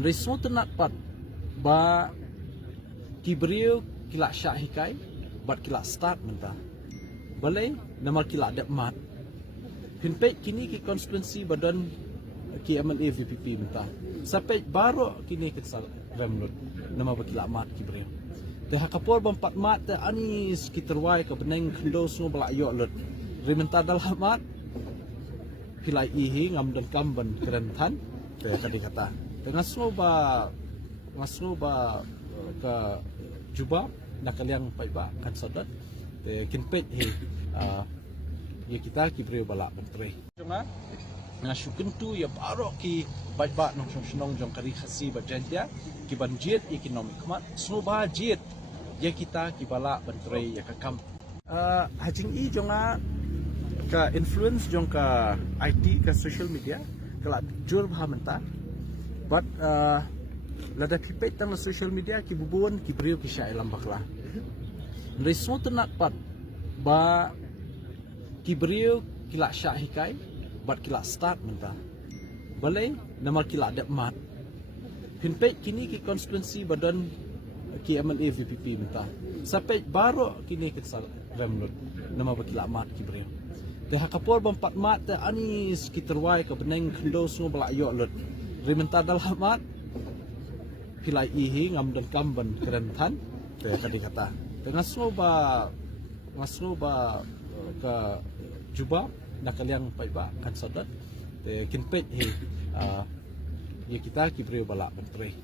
Resmo tenat pat ba kibriu kila syah hikai bat kila start mentah. Balai nama kila ada mat. Hinpek kini ki konstituensi badan ki MLA VPP mentah. Sampai baru kini kesal remlut nama bakila mat kibriu. Teh kapor bampat mat teh ani sekitar wai ke beneng kendo semua balak yok lut. Rimentar dalam mat pilai ihi ngam dan kamban kerentan teh tadi kata. Dengan semua ke jubah nak kalian pai ba kan sodat kinpet he ya kita kibriu balak menteri jonga ngasukin tu ya baru ki baik nong senong jong kari khasi bajantia ki banjir ekonomi kemat semua bajet ya kita ki balak menteri ya kakam hajing i jonga ke influence jong ke IT ke social media kelak jur bahamenta but lada pipet tang social media ki bubuan ki brio ki sya ilam bakla resmo tenat pat ba ki brio kila sya hikai bat kila start mentah balai nama kila ada mat hinpek kini ki konstituensi badan ki MLA VPP mentah sampai baru kini kesal remlut nama bakila mat ki brio teh kapor bampat mat teh ani sekitar wai ke beneng kendo semua balak yok lut rimentar dalam mat pilai ihi ngam dan kamban kerentan tadi kata dengan semua ke jubah nak kalian pai ba kan sodat kinpet he ya kita kibriu balak menteri